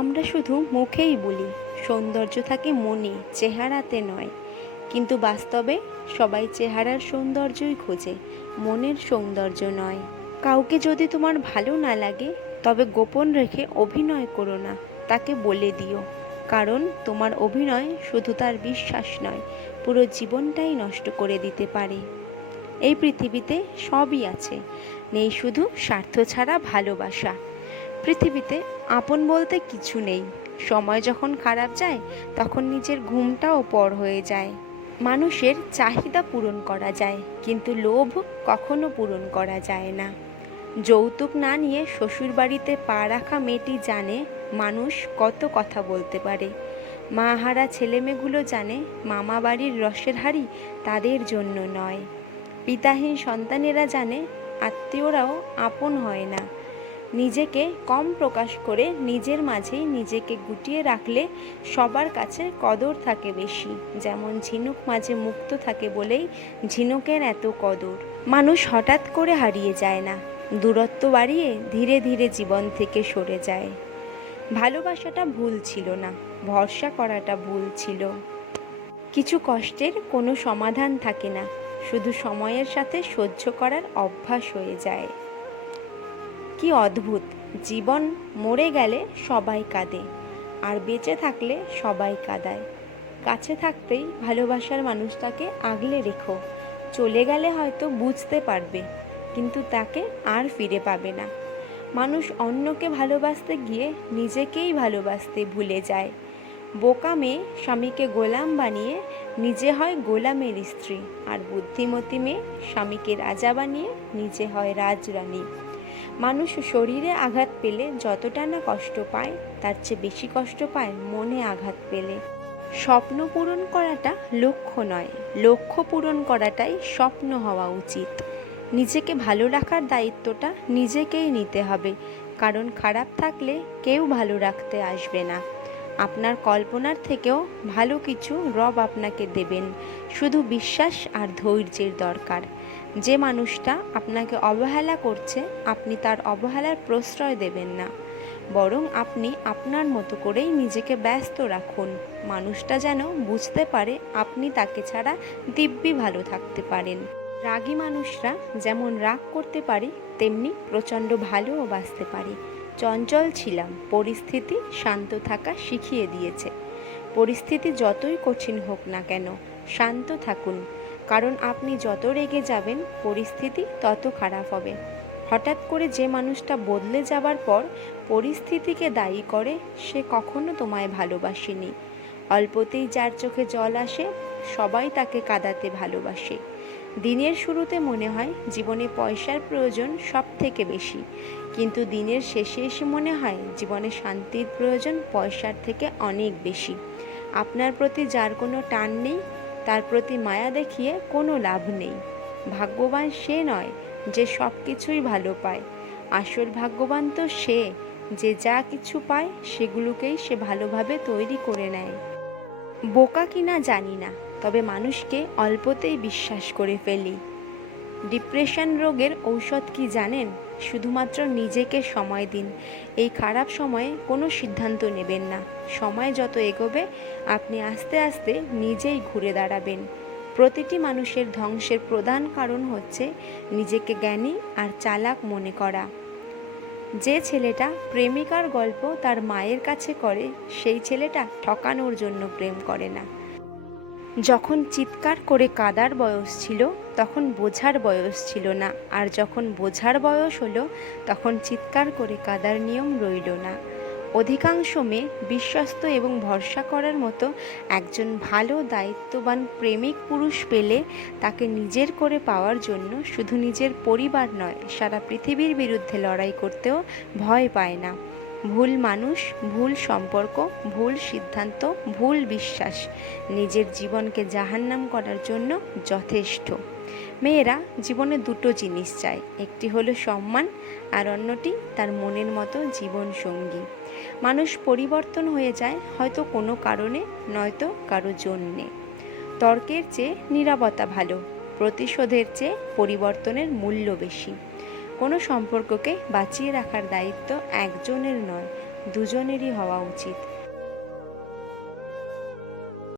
আমরা শুধু মুখেই বলি সৌন্দর্য থাকে মনে, চেহারাতে নয়। কিন্তু বাস্তবে সবাই চেহারার সৌন্দর্যই খোঁজে, মনের সৌন্দর্য নয়। কাউকে যদি তোমার ভালো না লাগে, তবে গোপন রেখে অভিনয় করো না, তাকে বলে দিও। কারণ তোমার অভিনয় শুধু তার বিশ্বাস নয়, পুরো জীবনটাই নষ্ট করে দিতে পারে। এই পৃথিবীতে সবই আছে, নেই শুধু স্বার্থ ছাড়া ভালোবাসা। পৃথিবীতে আপন বলতে কিছু নেই। সময় যখন খারাপ যায়, তখন নিজের ঘুমটাও পর হয়ে যায়। মানুষের চাহিদা পূরণ করা যায়, কিন্তু লোভ কখনো পূরণ করা যায় না। যৌতুক না নিয়ে শ্বশুরবাড়িতে পা রাখা মেয়েটি জানে মানুষ কত কথা বলতে পারে। মা হারা ছেলেমেয়েগুলো জানে মামা বাড়ির রসের হাঁড়ি তাদের জন্য নয়। পিতাহীন সন্তানেরা জানে আত্মীয়রাও আপন হয় না। নিজেকে কম প্রকাশ করে নিজের মাঝেই নিজেকে গুটিয়ে রাখলে সবার কাছে কদর থাকে বেশি। যেমন ঝিনুক মাঝে মুক্ত থাকে বলেই ঝিনুকের এত কদর। মানুষ হঠাৎ করে হারিয়ে যায় না, দূরত্ব বাড়িয়ে ধীরে ধীরে জীবন থেকে সরে যায়। ভালোবাসাটা ভুল ছিল না, ভরসা করাটা ভুল ছিল। কিছু কষ্টের কোনো সমাধান থাকে না, শুধু সময়ের সাথে সহ্য করার অভ্যাস হয়ে যায়। কি অদ্ভুত, জীবন মরে গেলে সবাই কাঁদে, আর বেঁচে থাকলে সবাই কাঁদায়। কাছে থাকতেই ভালোবাসার মানুষটাকে আগলে রেখো। চলে গেলে হয়তো বুঝতে পারবে, কিন্তু তাকে আর ফিরে পাবে না। মানুষ অন্যকে ভালোবাসতে গিয়ে নিজেকেই ভালোবাসতে ভুলে যায়। বোকা মেয়ে স্বামীকে গোলাম বানিয়ে নিজে হয় গোলামের স্ত্রী, আর বুদ্ধিমতী মেয়ে স্বামীকে রাজা বানিয়ে নিজে হয় রাজরানী। মানুষ শরীরে আঘাত পেলে যতটা না কষ্ট পায়, তার চেয়ে বেশি কষ্ট পায় মনে আঘাত পেলে। স্বপ্ন পূরণ করাটা লক্ষ্য নয়, লক্ষ্য পূরণ করাটাই স্বপ্ন হওয়া উচিত। নিজেকে ভালো রাখার দায়িত্বটা নিজেকেই নিতে হবে, কারণ খারাপ থাকলে কেউ ভালো রাখতে আসবে না। আপনার কল্পনার থেকেও ভালো কিছু রব আপনাকে দেবেন, শুধু বিশ্বাস আর ধৈর্যের দরকার। যে মানুষটা আপনাকে অবহেলা করছে, আপনি তার অবহেলার প্রশ্রয় দেবেন না, বরং আপনি আপনার মতো করেই নিজেকে ব্যস্ত রাখুন। মানুষটা যেন বুঝতে পারে আপনি তাকে ছাড়া দিব্যি ভালো থাকতে পারেন। রাগী মানুষরা যেমন রাগ করতে পারে, তেমনি প্রচণ্ড ভালোও বাসতে পারে। চঞ্চল ছিলাম, পরিস্থিতি শান্ত থাকা শিখিয়ে দিয়েছে। পরিস্থিতি যতই কঠিন হোক না কেন, শান্ত থাকুন, কারণ আপনি যত রেগে যাবেন পরিস্থিতি তত খারাপ হবে। হঠাৎ করে যে মানুষটা বদলে যাবার পর পরিস্থিতিকে দায়ী করে, সে কখনো তোমায় ভালোবাসেনি। অল্পতেই যার চোখে জল আসে, সবাই তাকে কাঁদাতে ভালোবাসে। দিনের শুরুতে মনে হয় জীবনে পয়সার প্রয়োজন সব থেকে বেশি, কিন্তু দিনের শেষে এসে মনে হয় জীবনে শান্তির প্রয়োজন পয়সার থেকে অনেক বেশি। আপনার প্রতি যার কোনো টান নেই, তার প্রতি মায়া দেখিয়ে কোনো লাভ নেই। ভাগ্যবান সে নয় যে সব কিছুই ভালো পায়, আসল ভাগ্যবান তো সে যে যা কিছু পায় সেগুলোকেই সে ভালোভাবে তৈরি করে নেয়। বোকা কিনা জানি না, তবে মানুষকে অল্পতেই বিশ্বাস করে ফেলি। ডিপ্রেশন রোগের ঔষধ কি জানেন? শুধুমাত্র নিজেকে সময় দিন। এই খারাপ সময়ে কোনো সিদ্ধান্ত নেবেন না। সময় যত এগোবে, আপনি আস্তে আস্তে নিজেই ঘুরে দাঁড়াবেন। প্রতিটি মানুষের ধ্বংসের প্রধান কারণ হচ্ছে নিজেকে জ্ঞানী আর চালাক মনে করা। যে ছেলেটা প্রেমিকার গল্প তার মায়ের কাছে করে, সেই ছেলেটা ঠকানোর জন্য প্রেম করে না। যখন চিৎকার করে কাঁদার বয়স ছিল, তখন বোঝার বয়স ছিল না, আর যখন বোঝার বয়স হলো, তখন চিৎকার করে কাঁদার নিয়ম রইল না। অধিকাংশ মেয়ে বিশ্বস্ত এবং ভরসা করার মতো একজন ভালো দায়িত্ববান প্রেমিক পুরুষ পেলে তাকে নিজের করে পাওয়ার জন্য শুধু নিজের পরিবার নয়, সারা পৃথিবীর বিরুদ্ধে লড়াই করতেও ভয় পায় না। ভুল মানুষ, ভুল সম্পর্ক, ভুল সিদ্ধান্ত, ভুল বিশ্বাস নিজের জীবনকে জাহান্নাম করার জন্য যথেষ্ট। মেয়েরা জীবনে দুটো জিনিস চায়, একটি হলো সম্মান, আর অন্যটি তার মনের মতো জীবন সঙ্গী। মানুষ পরিবর্তন হয়ে যায় হয়তো কোনো কারণে, নয়তো কারো জন্যে। তর্কের চেয়ে নীরবতা ভালো, প্রতিশোধের চেয়ে পরিবর্তনের মূল্য বেশি। কোনো সম্পর্ককে বাঁচিয়ে রাখার দায়িত্ব একজনের নয়, দুজনেরই হওয়া উচিত।